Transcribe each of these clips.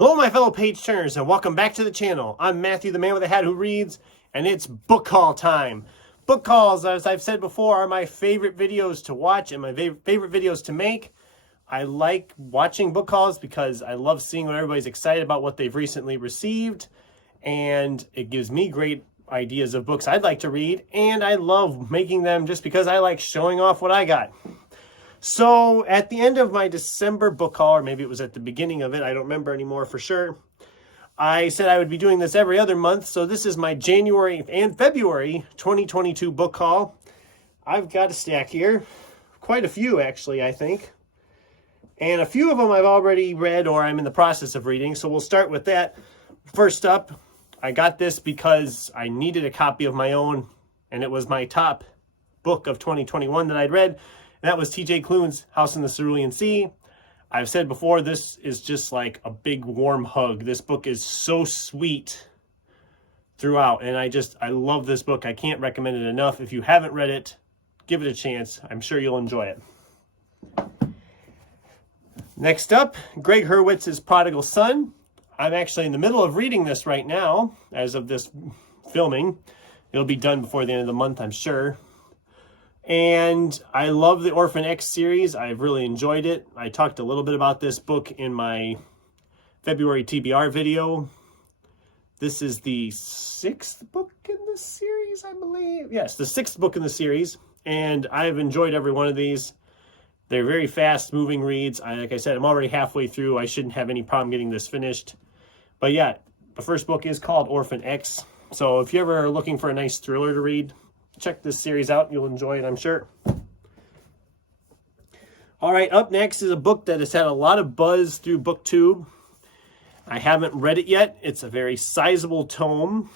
Hello, my fellow page turners, and welcome back to the channel. I'm Matthew, the man with a hat who reads, and it's book haul time. Book hauls, as I've said before, are my favorite videos to watch and my favorite videos to make. I like watching book hauls because I love seeing when everybody's excited about what they've recently received, and it gives me great ideas of books I'd like to read, and I love making them just because I like showing off what I got. So at the end of my December book haul, or maybe it was at the beginning of it, I don't remember anymore for sure, I said I would be doing this every other month. So this is my January and February 2022 book haul. I've got a stack here, quite a few actually, I think. And a few of them I've already read or I'm in the process of reading. So we'll start with that. First up, I got this because I needed a copy of my own, and it was my top book of 2021 that I'd read. And that was T.J. Klune's House in the Cerulean Sea. I've said before, this is just like a big warm hug. This book is so sweet throughout, and I love this book. I can't recommend it enough. If you haven't read it, give it a chance. I'm sure you'll enjoy it. Next up, Greg Hurwitz's Prodigal Son. I'm actually in the middle of reading this right now, as of this filming. It'll be done before the end of the month, I'm sure. And I love the Orphan X series. I've really enjoyed it. I talked a little bit about this book in my February TBR video. This is the 6th book in the series, I believe. Yes, the 6th book in the series. And I've enjoyed every one of these. They're very fast-moving reads. Like I said, I'm already halfway through. I shouldn't have any problem getting this finished. But yeah, the first book is called Orphan X. So if you ever are looking for a nice thriller to read, check this series out. You'll enjoy it, I'm sure. All right, up next is a book that has had a lot of buzz through BookTube. I haven't read it yet. It's a very sizable tome,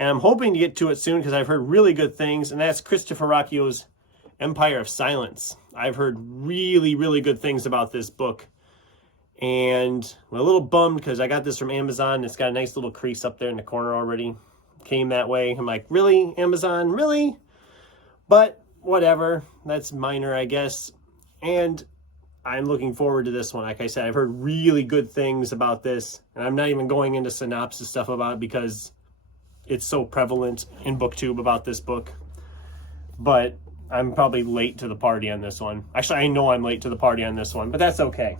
and I'm hoping to get to it soon because I've heard really good things, and that's Christopher Rocchio's Empire of Silence. I've heard really, really good things about this book, and I'm a little bummed because I got this from Amazon. It's got a nice little crease up there in the corner already. Came that way. I'm like, really, Amazon, really? But whatever, that's minor, I guess. And I'm looking forward to this one. Like I said, I've heard really good things about this, and I'm not even going into synopsis stuff about it because it's so prevalent in BookTube about this book. But I'm probably late to the party on this one. Actually, I know I'm late to the party on this one, but that's okay.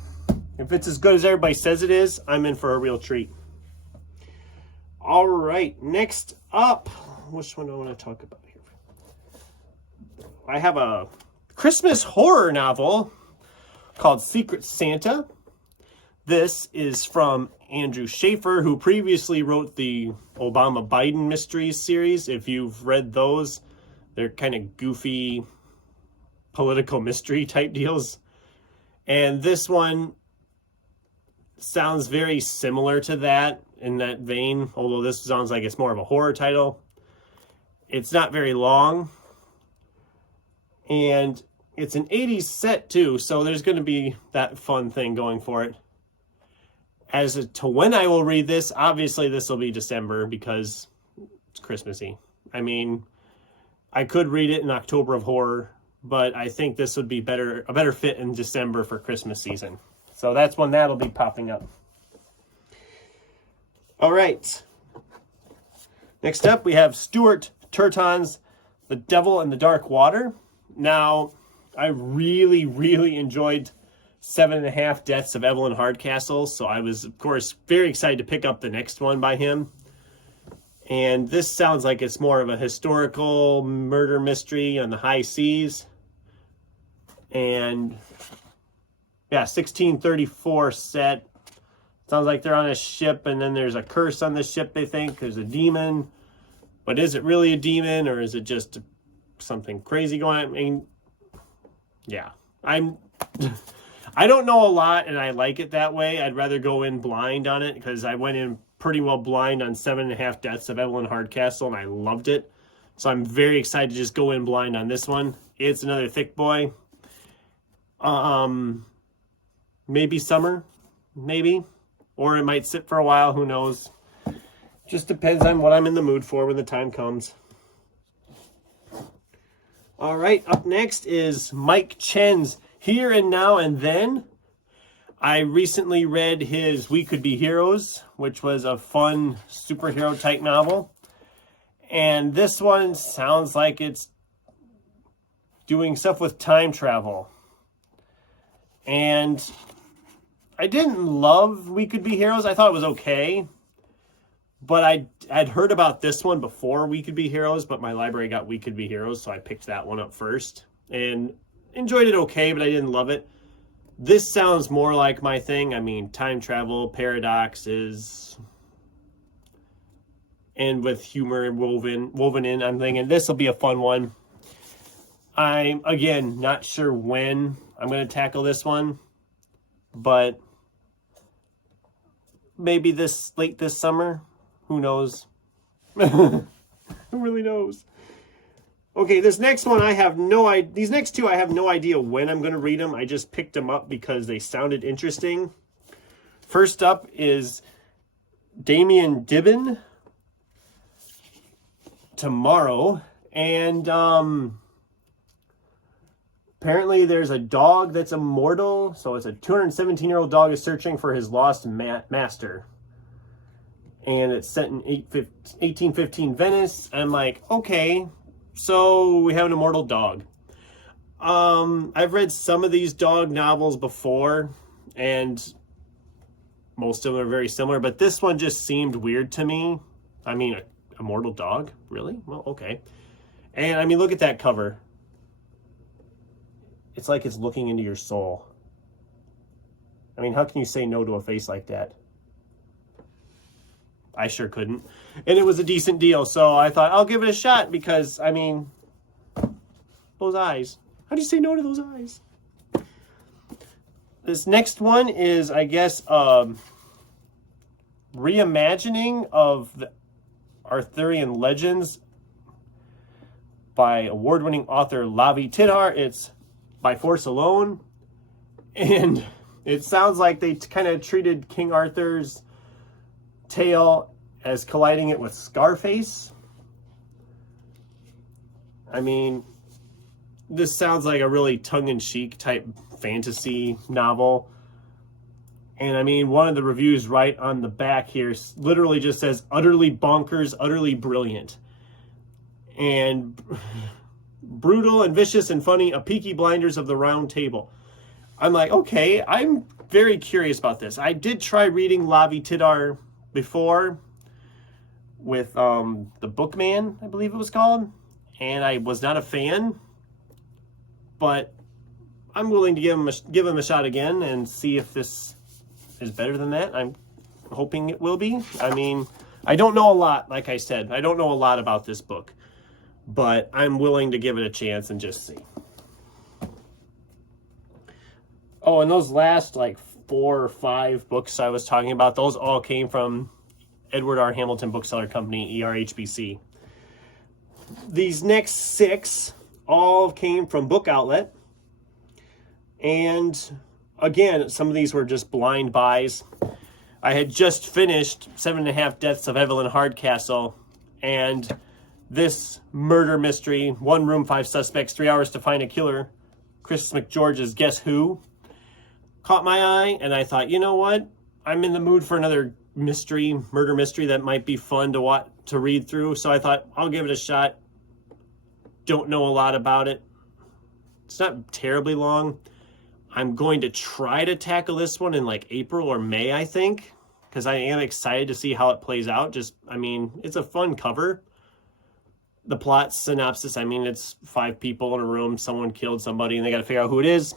If it's as good as everybody says it is, I'm in for a real treat. All right, next up, which one do I want to talk about here? I have a Christmas horror novel called Secret Santa. This is from Andrew Schaefer, who previously wrote the Obama-Biden Mysteries series. If you've read those, they're kind of goofy political mystery type deals. And this one sounds very similar to that, in that vein, although this sounds like it's more of a horror title. It's not very long, and it's an 80s set too, so there's going to be that fun thing going for it. As to when I will read this, obviously this will be December because it's Christmassy. I mean, I could read it in October of horror, but I think this would be a better fit in December for Christmas season. So that's when that'll be popping up. All right. Next up, we have Stuart Tertons, The Devil in the Dark Water. Now, I really, really enjoyed 7.5 Deaths of Evelyn Hardcastle, so I was, of course, very excited to pick up the next one by him. And this sounds like it's more of a historical murder mystery on the high seas. And, yeah, 1634 set. Sounds like they're on a ship, and then there's a curse on the ship, they think. There's a demon. But is it really a demon, or is it just something crazy going on? I mean, yeah. I don't know a lot, and I like it that way. I'd rather go in blind on it, because I went in pretty well blind on 7.5 Deaths of Evelyn Hardcastle, and I loved it. So I'm very excited to just go in blind on this one. It's another thick boy. Maybe summer. Maybe. Or it might sit for a while, who knows. Just depends on what I'm in the mood for when the time comes. All right, up next is Mike Chen's Here and Now and Then. I recently read his We Could Be Heroes, which was a fun superhero type novel. And this one sounds like it's doing stuff with time travel. And I didn't love We Could Be Heroes. I thought it was okay. But I'd heard about this one before We Could Be Heroes, but my library got We Could Be Heroes, so I picked that one up first. And enjoyed it okay, but I didn't love it. This sounds more like my thing. I mean, time travel, paradoxes, and with humor woven in. I'm thinking this will be a fun one. I'm, again, not sure when I'm going to tackle this one, but maybe late this summer. Who knows? Who really knows? Okay, this next one I have no idea. These next two I have no idea when I'm going to read them. I just picked them up because they sounded interesting. First up is Damien Dibben, Tomorrow. And apparently there's a dog that's immortal. So it's a 217-year-old dog is searching for his lost master. And it's set in 1815 Venice. And I'm like, okay. So we have an immortal dog. I've read some of these dog novels before, and most of them are very similar, but this one just seemed weird to me. I mean, a immortal dog? Really? Well, okay. And I mean, look at that cover. It's like it's looking into your soul. I mean, how can you say no to a face like that? I sure couldn't. And it was a decent deal, so I thought I'll give it a shot because, I mean, those eyes. How do you say no to those eyes? This next one is, I guess, reimagining of the Arthurian legends by award-winning author Lavi Tidhar. It's By Force Alone. And it sounds like they kind of treated King Arthur's tale as colliding it with Scarface. I mean, this sounds like a really tongue-in-cheek type fantasy novel. And I mean, one of the reviews right on the back here literally just says, utterly bonkers, utterly brilliant. And brutal and vicious and funny, a Peaky Blinders of the Round Table. I'm like, okay, I'm very curious about this. I did try reading Lavi Tidhar before with The Bookman, I believe it was called, and I was not a fan, but I'm willing to give him a shot again and see if this is better than that. I'm hoping it will be. I mean, I don't know a lot, like I said. I don't know a lot about this book, but I'm willing to give it a chance and just see. Oh, and those last like 4 or 5 books I was talking about, those all came from Edward R. Hamilton Bookseller Company, ERHBC. These next 6 all came from Book Outlet. And again, some of these were just blind buys. I had just finished 7.5 Deaths of Evelyn Hardcastle, and this murder mystery, 1 room, 5 suspects, 3 hours to find a killer, Chris McGeorge's Guess Who, caught my eye, and I thought, you know what? I'm in the mood for another murder mystery that might be fun to read through. So I thought, I'll give it a shot. Don't know a lot about it. It's not terribly long. I'm going to try to tackle this one in like April or May, I think, because I am excited to see how it plays out. I mean, it's a fun cover. The plot synopsis, I mean, it's 5 people in a room, someone killed somebody, and they got to figure out who it is.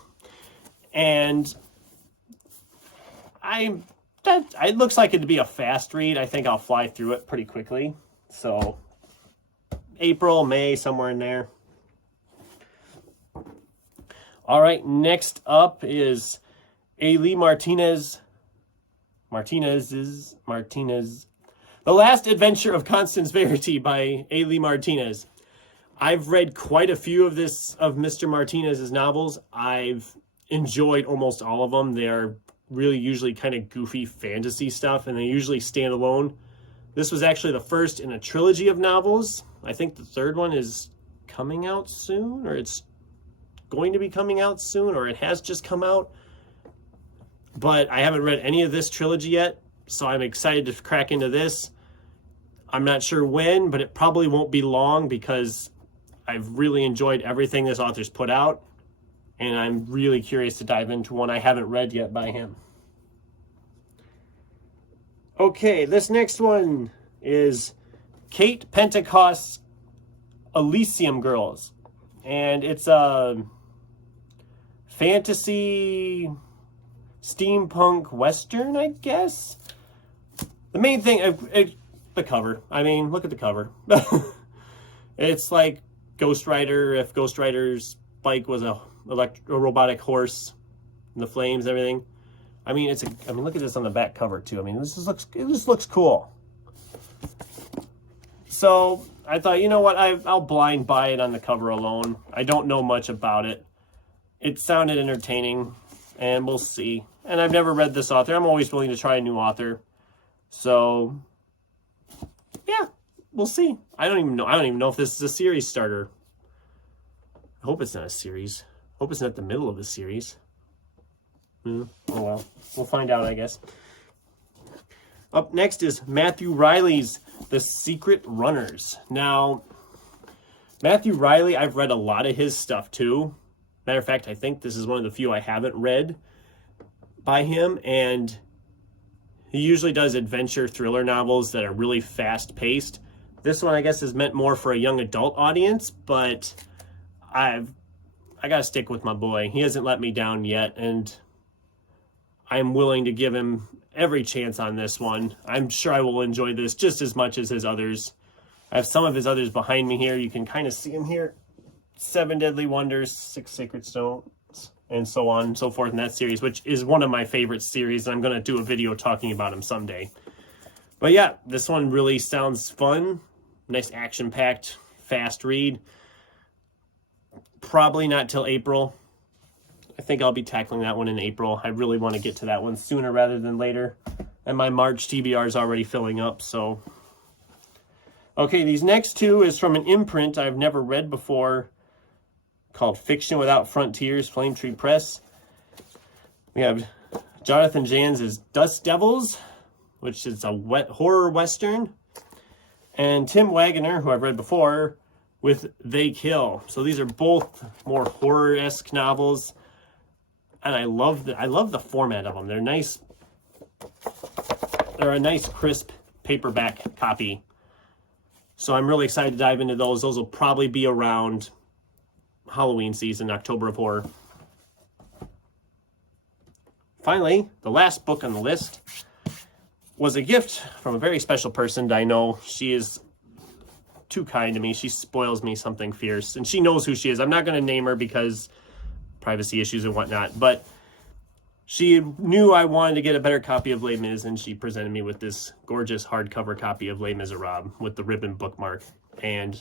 And it looks like it'd be a fast read. I think I'll fly through it pretty quickly. So April, May, somewhere in there. All right, next up is A. Lee Martinez. The Last Adventure of Constance Verity by A. Lee Martinez. I've read quite a few of Mr. Martinez's novels. I've enjoyed almost all of them. They are really usually kind of goofy fantasy stuff, and they usually stand alone. This was actually the first in a trilogy of novels. I think the 3rd one is coming out soon, or it's going to be coming out soon, or it has just come out. but I haven't read any of this trilogy yet, so I'm excited to crack into this. I'm not sure when, but it probably won't be long because I've really enjoyed everything this author's put out, and I'm really curious to dive into one I haven't read yet by him. Okay, this next one is Kate Pentecost's Elysium Girls, and it's a fantasy steampunk western, I guess. The main thing, the cover. I mean, look at the cover. It's like Ghost Rider, if Ghost Rider's bike was a robotic horse, and the flames, everything. I mean, look at this on the back cover too. I mean, it just looks cool. So I thought, you know what, I'll blind buy it on the cover alone. I don't know much about it. It sounded entertaining, and we'll see. And I've never read this author. I'm always willing to try a new author. So yeah, we'll see. I don't even know if this is a series starter. I hope it's not a series. I hope it's not the middle of a series. Oh well, we'll find out, I guess. Up next is Matthew Riley's The Secret Runners. Now, Matthew Riley, I've read a lot of his stuff too. Matter of fact, I think this is one of the few I haven't read by him, and he usually does adventure thriller novels that are really fast-paced. This one, I guess, is meant more for a young adult audience, but I gotta stick with my boy. He hasn't let me down yet, and I'm willing to give him every chance on this one. I'm sure I will enjoy this just as much as his others. I have some of his others behind me here. You can kind of see them here. 7 Deadly Wonders, 6 Sacred Stones, and so on and so forth in that series, which is one of my favorite series. I'm going to do a video talking about him someday. But yeah, this one really sounds fun. Nice action-packed, fast read. Probably not till April. I think I'll be tackling that one in April. I really want to get to that one sooner rather than later. And my March TBR is already filling up, so. Okay, these next two is from an imprint I've never read before called Fiction Without Frontiers, Flame Tree Press. We have Jonathan Jan's Dust Devils, which is a wet horror western. And Tim Wagoner, who I've read before, with They Kill. So these are both more horror-esque novels. And I love the format of them. They're nice. They're a nice, crisp paperback copy. So I'm really excited to dive into those. Those will probably be around Halloween season, October of Horror. Finally, the last book on the list was a gift from a very special person that I know. She is too kind to me. She spoils me something fierce. And she knows who she is. I'm not going to name her because privacy issues and whatnot, but she knew I wanted to get a better copy of Les Mis, and she presented me with this gorgeous hardcover copy of Les Miserables with the Ribbon Bookmark, and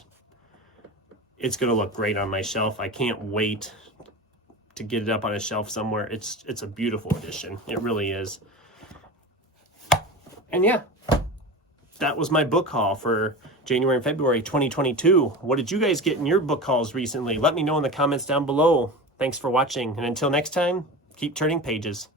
it's going to look great on my shelf. I can't wait to get it up on a shelf somewhere. It's a beautiful edition. It really is. And yeah, that was my book haul for January and February 2022. What did you guys get in your book hauls recently? Let me know in the comments down below. Thanks for watching, and until next time, keep turning pages.